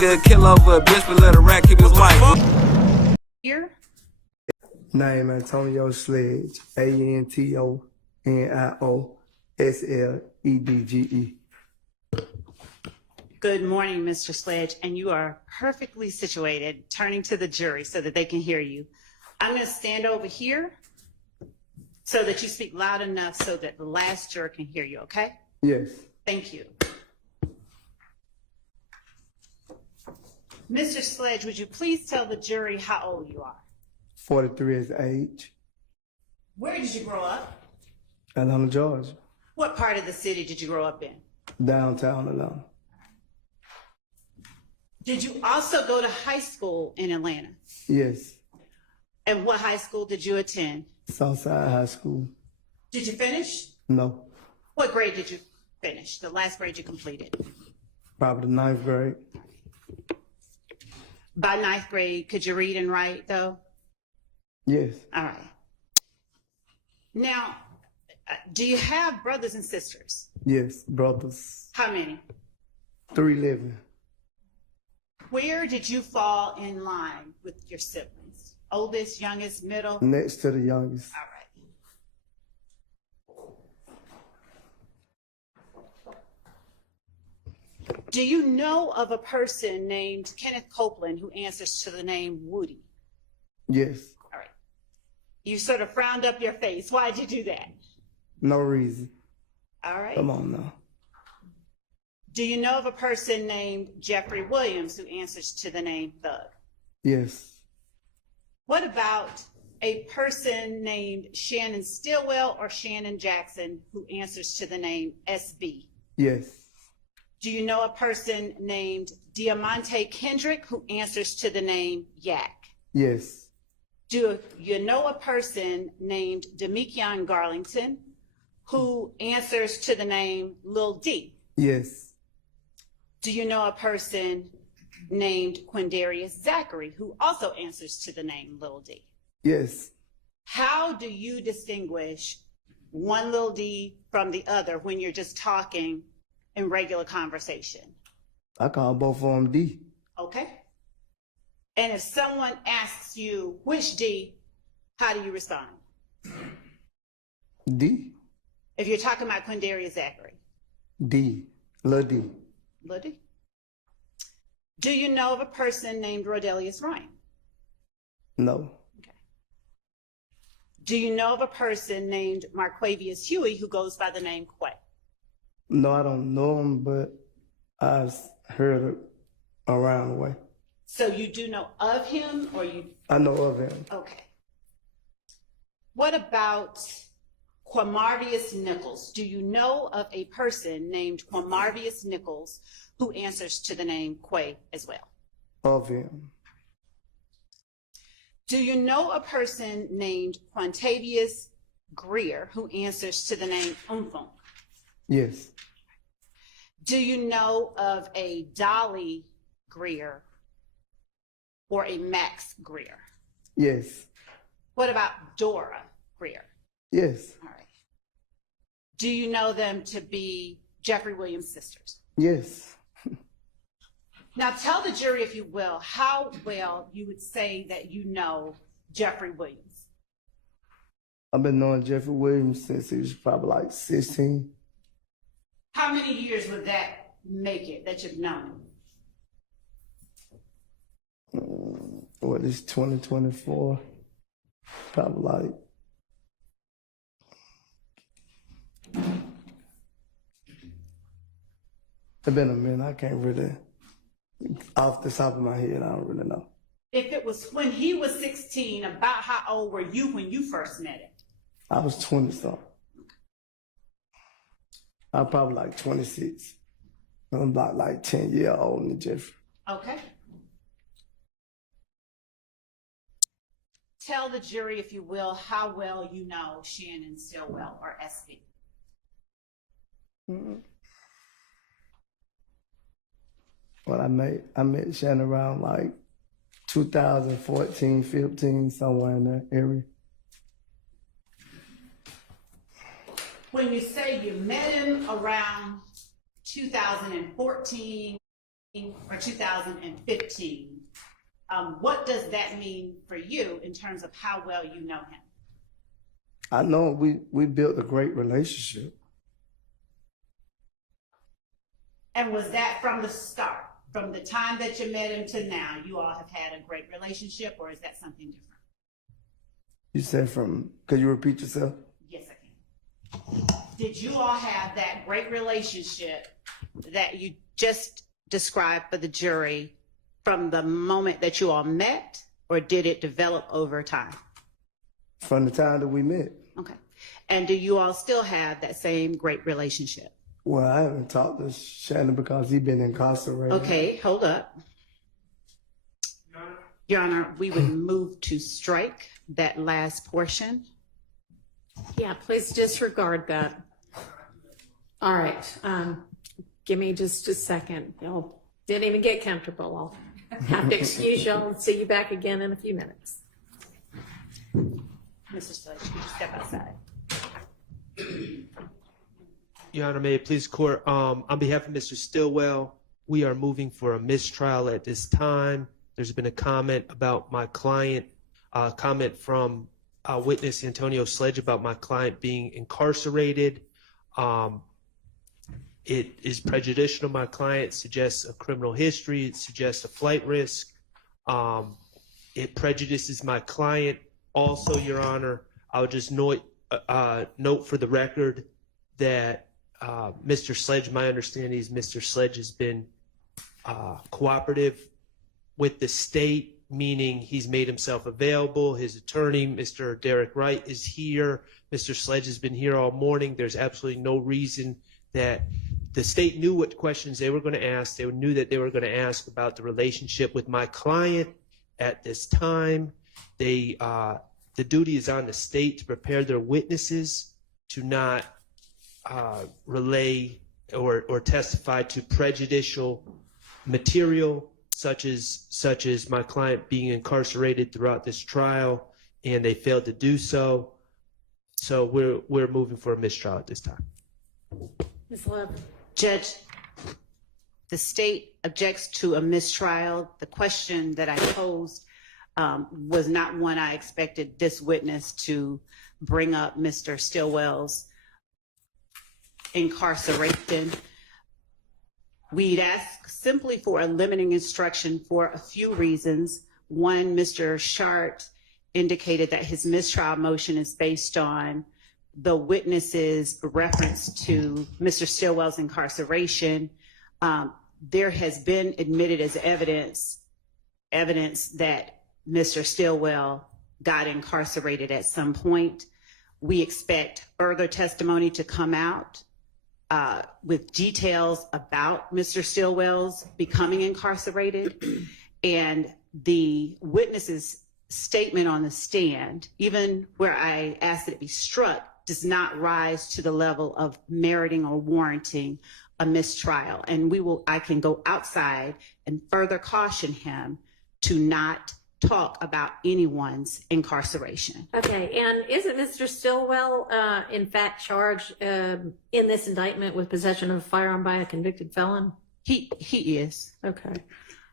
nigga kill over a bitch, but let a rat keep his wife. Here? Name Antonio Sledge, ANTONIOSLEDGE. Good morning, Mr. Sledge, and you are perfectly situated, turning to the jury so that they can hear you. I'm going to stand over here so that you speak loud enough so that the last juror can hear you, okay? Yes. Thank you. Mr. Sledge, would you please tell the jury how old you are? 43 is age. Where did you grow up? Atlanta, Georgia. What part of the city did you grow up in? Downtown Atlanta. Did you also go to high school in Atlanta? Yes. And what high school did you attend? Southside High School. Did you finish? No. What grade did you finish? The last grade you completed? Probably the 9th grade. By 9th grade, could you read and write though? Yes. All right. Now, do you have brothers and sisters? Yes. Brothers. How many? 3 living. Where did you fall in line with your siblings? Oldest, youngest, middle? Next to the youngest. All right. Do you know of a person named Kenneth Copeland who answers to the name Woody? Yes. All right. You sort of frowned up your face. Why'd you do that? No reason. All right. Come on now. Do you know of a person named Jeffrey Williams who answers to the name Thug? Yes. What about a person named Shannon Stillwell or Shannon Jackson who answers to the name SB? Yes. Do you know a person named Diamante Kendrick who answers to the name Yak? Yes. Do you know a person named Demekion Garlington who answers to the name Lil D? Yes. Do you know a person named Quindarius Zachary who also answers to the name Lil D? Yes. How do you distinguish one Lil D from the other when you're just talking in regular conversation? I call both of them D. Okay. And if someone asks you which D, how do you respond? D. If you're talking about Quindarius Zachary? D. Lil D. Lil D. Do you know of a person named Rodelius Ryan? No. Okay. Do you know of a person named Marquavius Huey who goes by the name Quay? No, I don't know him, but I've heard it around the way. So you do know of him, or you? I know of him. Okay. What about Quamarvius Nichols? Do you know of a person named Quamarvius Nichols who answers to the name Quay as well? Of him. Do you know a person named Quantavius Greer who answers to the name Umfunk? Yes. Do you know of a Dolly Greer or a Max Greer? Yes. What about Dora Greer? Yes. All right. Do you know them to be Jeffrey Williams' sisters? Yes. Now tell the jury, if you will, how well you would say that you know Jeffrey Williams. I've been knowing Jeffrey Williams since he was probably like 16. How many years would that make it that you've known him? What is 2024? Probably like it's been a minute. I can't really, off the top of my head, I don't really know. If it was when he was 16, about how old were you when you first met him? I was 20 something. I was probably like 26. I'm about like 10 years older than Jeffrey. Okay. Tell the jury, if you will, how well you know Shannon Stillwell or SB. Well, I met Shannon around like 2014, 15, somewhere in that area. When you say you met him around 2014, or 2015. What does that mean for you in terms of how well you know him? I know we built a great relationship. And was that from the start, from the time that you met him to now, you all have had a great relationship, or is that something different? You said could you repeat yourself? Yes, I can. Did you all have that great relationship that you just described for the jury from the moment that you all met, or did it develop over time? From the time that we met. Okay. And do you all still have that same great relationship? Well, I haven't talked to Shannon because he's been incarcerated. Okay, hold up. Your Honor, we would move to strike that last portion. Yeah, please disregard that. All right, give me just a second. Y'all didn't even get comfortable. I'll have to excuse y'all and see you back again in a few minutes. Mr. Sledge, can you step outside? Your Honor, may it please the court. On behalf of Mr. Stillwell, we are moving for a mistrial at this time. There's been a comment about my client, comment from witness Antonio Sledge about my client being incarcerated. It is prejudicial to my client, suggests a criminal history, it suggests a flight risk. It prejudices my client. Also, Your Honor, I would just note for the record that Mr. Sledge, my understanding is Mr. Sledge has been cooperative with the state, meaning he's made himself available. His attorney, Mr. Derek Wright, is here. Mr. Sledge has been here all morning. There's absolutely no reason that the state knew what questions they were going to ask. They knew that they were going to ask about the relationship with my client at this time. The duty is on the state to prepare their witnesses to not relay or testify to prejudicial material such as my client being incarcerated throughout this trial, and they failed to do so. So we're moving for a mistrial at this time. Ms. Love. Judge, the state objects to a mistrial. The question that I posed was not one I expected this witness to bring up, Mr. Stillwell's incarceration. We'd ask simply for a limiting instruction for a few reasons. One, Mr. Shart indicated that his mistrial motion is based on the witness's reference to Mr. Stillwell's incarceration. There has been admitted as evidence that Mr. Stillwell got incarcerated at some point. We expect further testimony to come out with details about Mr. Stillwell's becoming incarcerated, and the witness's statement on the stand, even where I asked that it be struck, does not rise to the level of meriting or warranting a mistrial. And I can go outside and further caution him to not talk about anyone's incarceration. Okay, and isn't Mr. Stillwell in fact charged in this indictment with possession of a firearm by a convicted felon? He is. Okay.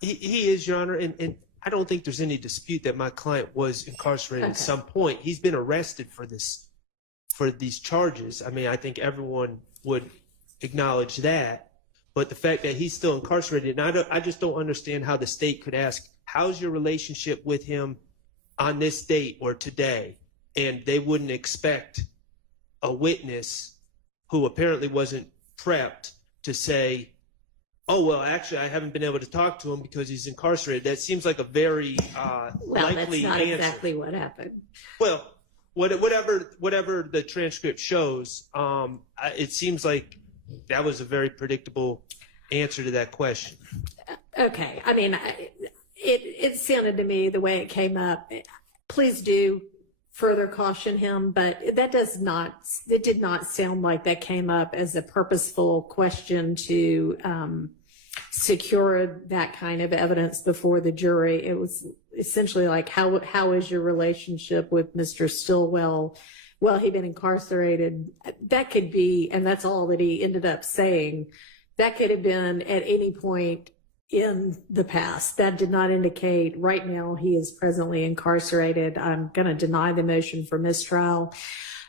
He is, Your Honor, and I don't think there's any dispute that my client was incarcerated at some point. He's been arrested for these charges. I mean, I think everyone would acknowledge that. But the fact that he's still incarcerated, and I just don't understand how the state could ask, how's your relationship with him on this date or today? And they wouldn't expect a witness who apparently wasn't prepped to say, oh, well, actually, I haven't been able to talk to him because he's incarcerated. That seems like a very likely that's not answer. Exactly what happened. Well, whatever the transcript shows, it seems like that was a very predictable answer to that question. Okay. I mean, it sounded to me the way it came up. Please do further caution him, but it did not sound like that came up as a purposeful question to secure that kind of evidence before the jury. It was essentially like, how is your relationship with Mr. Stillwell? Well, he'd been incarcerated. That could be, and that's all that he ended up saying. That could have been at any point in the past. That did not indicate right now he is presently incarcerated. I'm going to deny the motion for mistrial.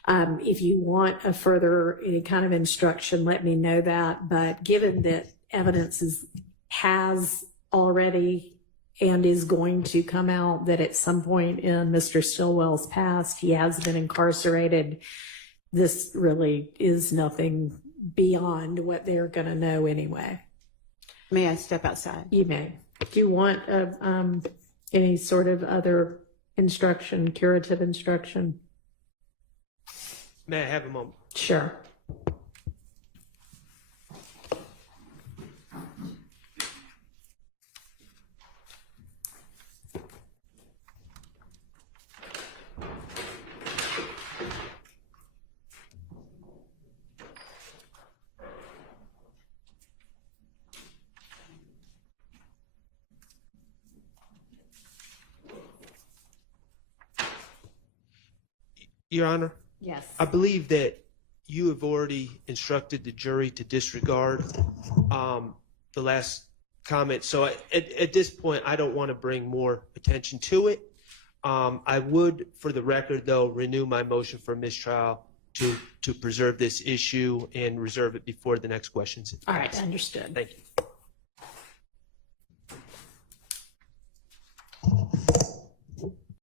If you want a further any kind of instruction, let me know that. But given that evidence has already and is going to come out that at some point in Mr. Stillwell's past, he has been incarcerated, this really is nothing beyond what they're going to know anyway. May I step outside? You may. Do you want any sort of other instruction, curative instruction? May I have a moment? Sure. Your Honor, Yes. I believe that you have already instructed the jury to disregard the last comment. So at this point, I don't want to bring more attention to it. I would, for the record, though, renew my motion for mistrial to preserve this issue and reserve it before the next questions. All right, understood. Thank you.